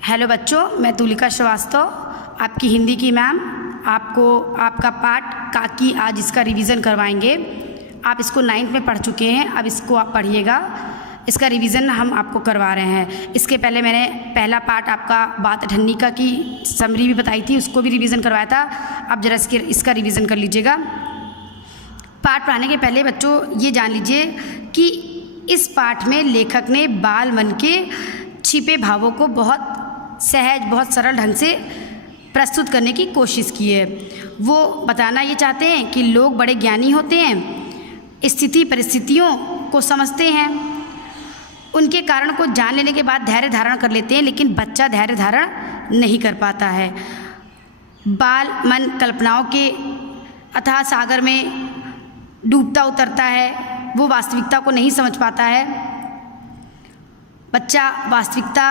Hello बच्चों, मैं तुलिका श्रीवास्तव, आपकी हिंदी की मैम। आपको आपका पाठ काकी आज इसका रिवीज़न करवाएंगे। आप इसको 9th में पढ़ चुके हैं, अब इसको आप पढ़िएगा। इसका रिवीज़न हम आपको करवा रहे हैं। इसके पहले मैंने पहला पार्ट आपका बात अठन्नी की समरी भी बताई थी, उसको भी रिवीज़न करवाया था। अब ज़रा इसका रिवीज़न कर लीजिएगा। पाठ पढ़ाने के पहले बच्चों ये जान लीजिए कि इस पाठ में लेखक ने बाल मन के छिपे भावों को बहुत सहज, बहुत सरल ढंग से प्रस्तुत करने की कोशिश की है। वो बताना ये चाहते हैं कि लोग बड़े ज्ञानी होते हैं, स्थिति परिस्थितियों को समझते हैं, उनके कारण को जान लेने के बाद धैर्य धारण कर लेते हैं, लेकिन बच्चा धैर्य धारण नहीं कर पाता है। बाल मन कल्पनाओं के अथाह सागर में डूबता उतरता है, वो वास्तविकता को नहीं समझ पाता है। बच्चा वास्तविकता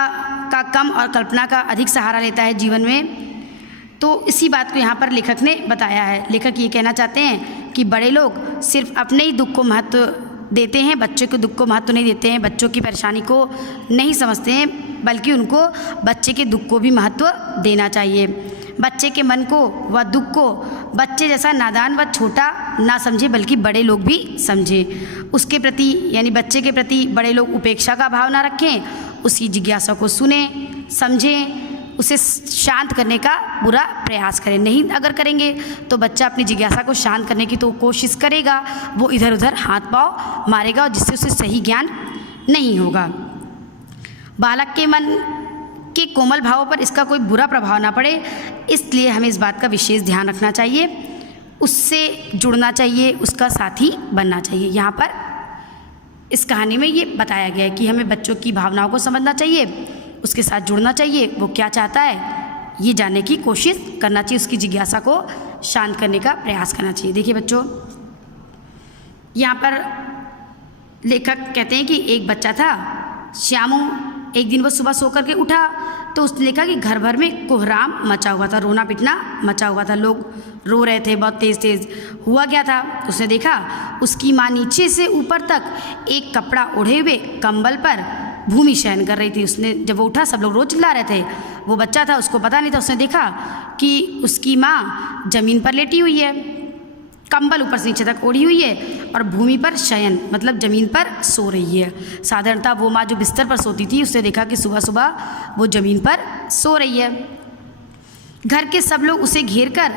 का कम और कल्पना का अधिक सहारा लेता है जीवन में। तो इसी बात को यहाँ पर लेखक ने बताया है। लेखक ये कहना चाहते हैं कि बड़े लोग सिर्फ अपने ही दुख को महत्व देते हैं, बच्चों के दुख को महत्व नहीं देते हैं, बच्चों की परेशानी को नहीं समझते हैं, बल्कि उनको बच्चे के दुख को भी महत्व देना चाहिए। बच्चे के मन को व दुख को बच्चे जैसा नादान व छोटा ना समझे, बल्कि बड़े लोग भी समझे। उसके प्रति यानी बच्चे के प्रति बड़े लोग उपेक्षा का भाव ना रखें, उसकी जिज्ञासा को सुने समझें, उसे शांत करने का पूरा प्रयास करें। नहीं अगर करेंगे तो बच्चा अपनी जिज्ञासा को शांत करने की तो कोशिश करेगा, वो इधर उधर हाथ पांव मारेगा और जिससे उसे सही ज्ञान नहीं होगा। बालक के मन के कोमल भावों पर इसका कोई बुरा प्रभाव ना पड़े, इसलिए हमें इस बात का विशेष ध्यान रखना चाहिए, उससे जुड़ना चाहिए, उसका साथी बनना चाहिए। यहाँ पर इस कहानी में ये बताया गया है कि हमें बच्चों की भावनाओं को समझना चाहिए, उसके साथ जुड़ना चाहिए, वो क्या चाहता है ये जानने की कोशिश करना चाहिए, उसकी जिज्ञासा को शांत करने का प्रयास करना चाहिए। देखिए बच्चों, यहाँ पर लेखक कहते हैं कि एक बच्चा था श्यामू। एक दिन वो सुबह सो करके उठा तो उसने देखा कि घर भर में कोहराम मचा हुआ था, रोना पिटना मचा हुआ था, लोग रो रहे थे बहुत तेज़ तेज़। हुआ क्या था, उसने देखा उसकी माँ नीचे से ऊपर तक एक कपड़ा ओढ़े हुए कंबल पर भूमि शयन कर रही थी। उसने जब वो उठा, सब लोग रो चिल्ला रहे थे, वो बच्चा था, उसको पता नहीं था। उसने देखा कि उसकी माँ जमीन पर लेटी हुई है, कंबल ऊपर से नीचे तक ओढ़ी हुई है और भूमि पर शयन मतलब ज़मीन पर सो रही है। साधारणतः वो माँ जो बिस्तर पर सोती थी, उसने देखा कि सुबह सुबह वो ज़मीन पर सो रही है। घर के सब लोग उसे घेर कर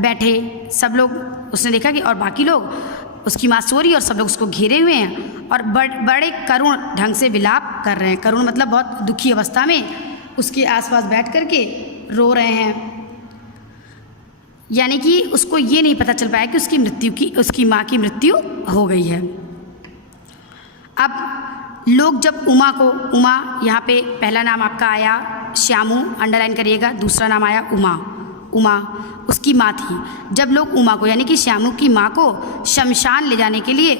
बैठे, सब लोग, उसने देखा कि और बाकी लोग, उसकी माँ सो रही है और सब लोग उसको घेरे हुए हैं और बड़े करुण ढंग से विलाप कर रहे हैं। करुण मतलब बहुत दुखी अवस्था में उसके आसपास बैठ कर के रो रहे हैं। यानी कि उसको ये नहीं पता चल पाया कि उसकी माँ की मृत्यु हो गई है। अब लोग जब उमा यहाँ पे पहला नाम आपका आया श्यामू, अंडरलाइन करिएगा, दूसरा नाम आया उमा उसकी माँ थी। जब लोग उमा को यानी कि श्यामू की माँ को शमशान ले जाने के लिए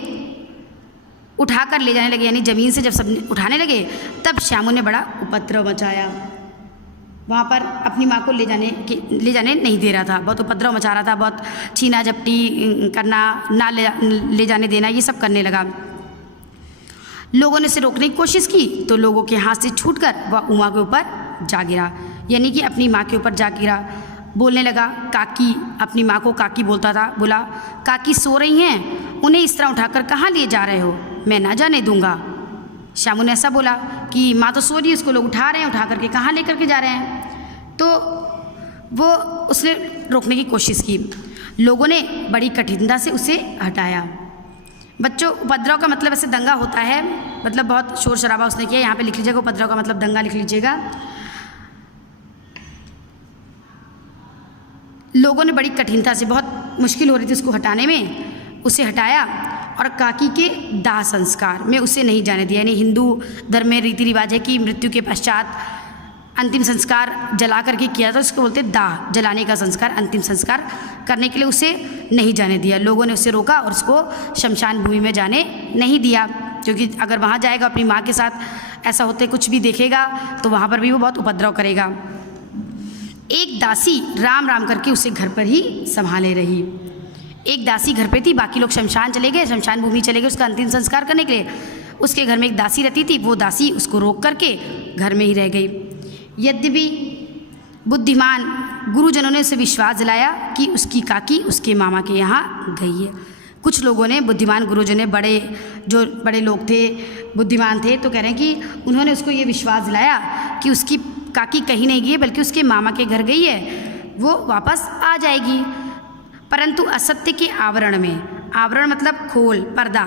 उठाकर ले जाने लगे, यानी ज़मीन से जब सब उठाने लगे, तब श्यामू ने बड़ा उपद्रव मचाया। वहाँ पर अपनी माँ को ले जाने नहीं दे रहा था, बहुत उपद्रव मचा रहा था, बहुत छीना झपटी करना, ना ले जाने देना, ये सब करने लगा। लोगों ने उसे रोकने की कोशिश की तो लोगों के हाथ से छूटकर वह उमा के ऊपर जा गिरा, यानी कि अपनी माँ के ऊपर जा गिरा। बोलने लगा काकी, अपनी माँ को काकी बोलता था। बोला, काकी सो रही हैं, उन्हें इस तरह उठाकर कहाँ लिए जा रहे हो, मैं ना जाने दूंगा। श्यामू ने ऐसा बोला कि माँ तो सो रही है, उसको लोग उठा रहे हैं, उठा करके कहाँ ले करके जा रहे हैं। तो वो उसने रोकने की कोशिश की, लोगों ने बड़ी कठिनता से उसे हटाया। बच्चों, उपद्रव का मतलब ऐसे दंगा होता है, मतलब बहुत शोर शराबा उसने किया। यहाँ पे लिख लीजिएगा, उपद्रव का मतलब दंगा लिख लीजिएगा। लोगों ने बड़ी कठिनता से, बहुत मुश्किल हो रही थी उसको हटाने में, उसे हटाया और काकी के दाह संस्कार में उसे नहीं जाने दिया। यानी हिंदू धर्म में रीति रिवाज है कि मृत्यु के पश्चात अंतिम संस्कार जला करके किया था, उसको बोलते दाह, जलाने का संस्कार। अंतिम संस्कार करने के लिए उसे नहीं जाने दिया। लोगों ने उसे रोका और उसको शमशान भूमि में जाने नहीं दिया, क्योंकि अगर वहाँ जाएगा अपनी माँ के साथ ऐसा होते कुछ भी देखेगा तो वहाँ पर भी वो बहुत उपद्रव करेगा। एक दासी राम राम करके उसे घर पर ही संभाले रही। एक दासी घर पे थी, बाकी लोग शमशान चले गए, शमशान भूमि चले गए उसका अंतिम संस्कार करने के लिए। उसके घर में एक दासी रहती थी, वो दासी उसको रोक करके घर में ही रह गई। यद्यपि बुद्धिमान गुरुजनों ने उसे विश्वास दिलाया कि उसकी काकी उसके मामा के यहाँ गई है। कुछ लोगों ने, बुद्धिमान गुरुजन ने, बड़े लोग थे, बुद्धिमान थे, तो कह रहे हैं कि उन्होंने उसको ये विश्वास दिलाया कि उसकी काकी कहीं नहीं गई है बल्कि उसके मामा के घर गई है, वो वापस आ जाएगी। परंतु असत्य के आवरण में, आवरण मतलब खोल, पर्दा,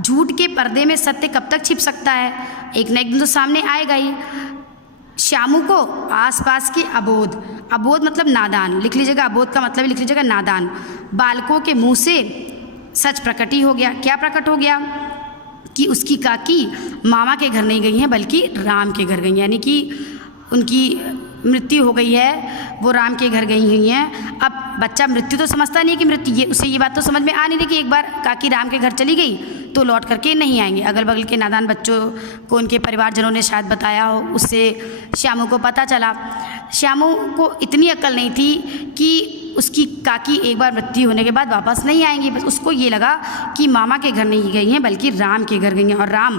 झूठ के पर्दे में सत्य कब तक छिप सकता है? एक न एक दिन तो सामने आएगा ही। श्यामू को आसपास के अबोध, अबोध मतलब नादान, लिख लीजिएगा, अबोध का मतलब लिख लीजिएगा नादान, बालकों के मुंह से सच प्रकट ही हो गया। क्या प्रकट हो गया? कि उसकी काकी मामा के घर नहीं गई हैं बल्कि राम के घर गई हैं, यानी कि उनकी मृत्यु हो गई है, वो राम के घर गई हुई हैं। अब बच्चा मृत्यु तो समझता नहीं है कि मृत्यु, ये उसे ये बात तो समझ में आ नहीं रही कि एक बार काकी राम के घर चली गई तो लौट करके नहीं आएंगे। अगल बगल के नादान बच्चों को उनके परिवारजनों ने शायद बताया हो, उससे श्यामू को पता चला। श्यामू को इतनी अक्ल नहीं थी कि उसकी काकी एक बार मृत्यु होने के बाद वापस नहीं आएंगी। बस उसको ये लगा कि मामा के घर नहीं गई हैं बल्कि राम के घर गई हैं, और राम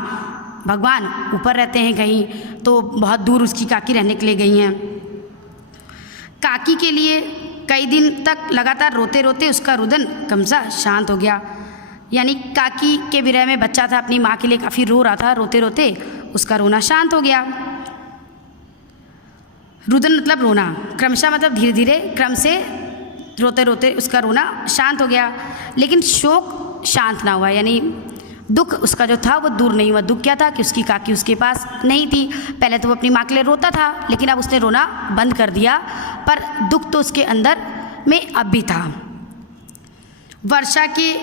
भगवान ऊपर रहते हैं कहीं, तो बहुत दूर उसकी काकी रहने के लिए गई हैं। काकी के लिए कई दिन तक लगातार रोते रोते उसका रुदन क्रमशः शांत हो गया। यानी काकी के विरह में बच्चा था, अपनी माँ के लिए काफ़ी रो रहा था, रोते रोते उसका रोना शांत हो गया। रुदन मतलब रोना, क्रमशः मतलब धीरे धीरे, क्रम से रोते रोते उसका रोना शांत हो गया। लेकिन शोक शांत ना हुआ, यानी दुख उसका जो था वो दूर नहीं हुआ। दुख क्या था? कि उसकी काकी उसके पास नहीं थी। पहले तो वो अपनी माँ के लिए रोता था, लेकिन अब उसने रोना बंद कर दिया, पर दुख तो उसके अंदर में अब भी था। वर्षा के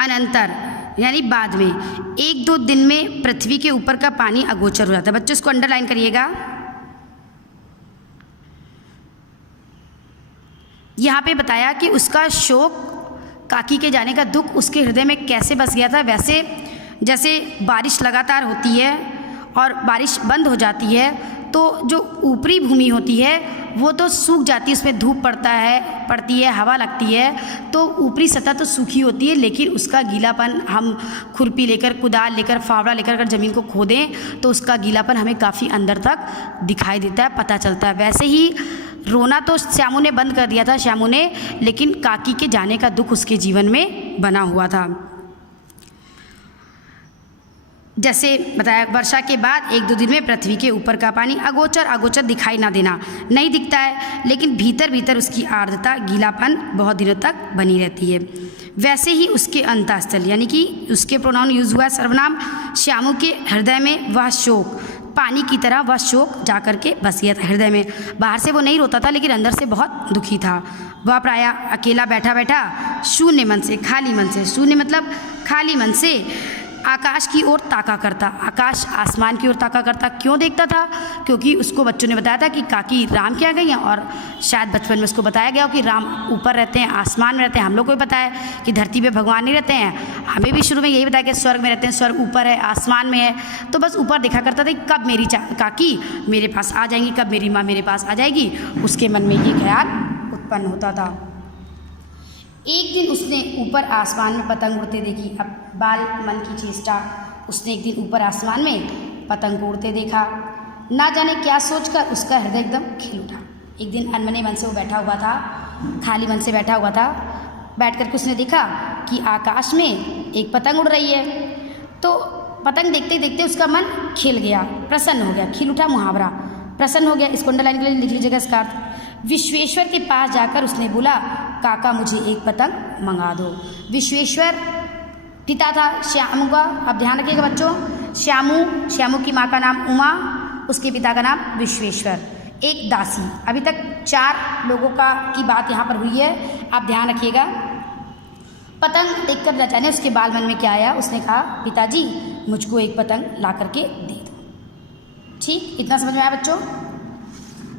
अनंतर यानी बाद में 1-2 दिन में पृथ्वी के ऊपर का पानी अगोचर हो जाता है। बच्चों इसको अंडरलाइन करिएगा। यहाँ पे बताया कि उसका शोक, काकी के जाने का दुख उसके हृदय में कैसे बस गया था। वैसे जैसे बारिश लगातार होती है और बारिश बंद हो जाती है तो जो ऊपरी भूमि होती है वो तो सूख जाती है, उसमें धूप पड़ती है, हवा लगती है, तो ऊपरी सतह तो सूखी होती है, लेकिन उसका गीलापन हम खुरपी लेकर, कुदाल लेकर, फावड़ा लेकर अगर ज़मीन को खोदें तो उसका गीलापन हमें काफ़ी अंदर तक दिखाई देता है, पता चलता है। वैसे ही रोना तो श्यामू ने बंद कर दिया था, श्यामू ने, लेकिन काकी के जाने का दुख उसके जीवन में बना हुआ था। जैसे बताया, वर्षा के बाद 1-2 दिन में पृथ्वी के ऊपर का पानी अगोचर दिखाई ना देना, नहीं दिखता है, लेकिन भीतर भीतर उसकी आर्द्रता, गीलापन बहुत दिनों तक बनी रहती है। वैसे ही उसके अंतःस्थल, यानी कि उसके प्रोनाउन यूज़ हुआ है सर्वनाम, श्यामू के हृदय में वह शोक, पानी की तरह वह शोक जा कर के बस गया था हृदय में। बाहर से वो नहीं रोता था, लेकिन अंदर से बहुत दुखी था। वह प्रायः अकेला बैठा बैठा शून्य मन से, खाली मन से, शून्य मतलब खाली मन से आकाश की ओर ताका करता, आकाश आसमान की ओर ताका करता। क्यों देखता था? क्योंकि उसको बच्चों ने बताया था कि काकी राम के यहाँ गई हैं, और शायद बचपन में उसको बताया गया हो कि राम ऊपर रहते हैं, आसमान में रहते हैं। हम लोग को भी पता है कि धरती पे भगवान नहीं रहते हैं, हमें भी शुरू में यही बताया कि स्वर्ग में रहते हैं, स्वर्ग ऊपर है, आसमान में है। तो बस ऊपर देखा करता था कि कब मेरी काकी मेरे पास आ जाएंगी, कब मेरी माँ मेरे पास आ जाएगी, उसके मन में ये ख्याल उत्पन्न होता था। एक दिन उसने ऊपर आसमान में पतंग उड़ते देखी। अब बाल मन की चेष्टा, उसने एक दिन ऊपर आसमान में पतंग उड़ते देखा। ना जाने क्या सोचकर उसका हृदय एकदम खिल उठा। एक दिन अनमने मन से वो बैठा हुआ था, खाली मन से बैठा हुआ था। बैठ करके उसने देखा कि आकाश में एक पतंग उड़ रही है। तो पतंग देखते देखते उसका मन खिल गया, प्रसन्न हो गया। खिल उठा मुहावरा, प्रसन्न हो गया। इसको अंडरलाइन के लिए लिख लीजिएगा इसका अर्थ। विश्वेश्वर के पास जाकर उसने बोला, काका मुझे एक पतंग मंगा दो। विश्वेश्वर पिता था श्यामू का। अब ध्यान रखिएगा बच्चों, श्यामू की माँ का नाम उमा, उसके पिता का नाम विश्वेश्वर। एक दासी। अभी तक 4 लोगों की बात यहाँ पर हुई है, आप ध्यान रखिएगा। पतंग देखकर न जाने उसके बाल मन में क्या आया, उसने कहा, पिताजी मुझको एक पतंग ला करके दे दो। ठीक, इतना समझ में आया बच्चों।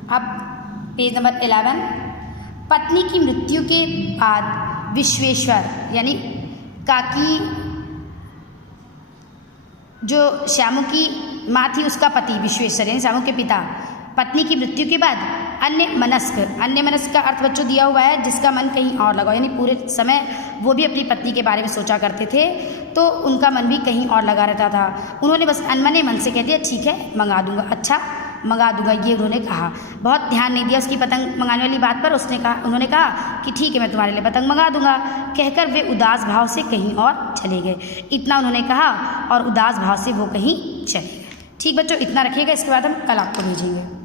अब पेज नंबर 11। पत्नी की मृत्यु के बाद विश्वेश्वर यानी काकी, जो श्यामू की माँ थी, उसका पति विश्वेश्वर यानी श्यामू के पिता, पत्नी की मृत्यु के बाद अन्य मनस्क का अर्थ बच्चों दिया हुआ है, जिसका मन कहीं और लगा, यानी पूरे समय वो भी अपनी पत्नी के बारे में सोचा करते थे, तो उनका मन भी कहीं और लगा रहता था। उन्होंने बस अनमने मन से कह दिया, ठीक है मंगा दूंगा। अच्छा मंगा दूंगा, ये उन्होंने कहा। बहुत ध्यान नहीं दिया उसकी पतंग मंगाने वाली बात पर। उन्होंने कहा कि ठीक है, मैं तुम्हारे लिए पतंग मंगा दूंगा। कहकर वे उदास भाव से कहीं और चले गए। इतना उन्होंने कहा और उदास भाव से वो कहीं चले गए। ठीक बच्चों, इतना रखिएगा, इसके बाद हम कल आपको भेजेंगे।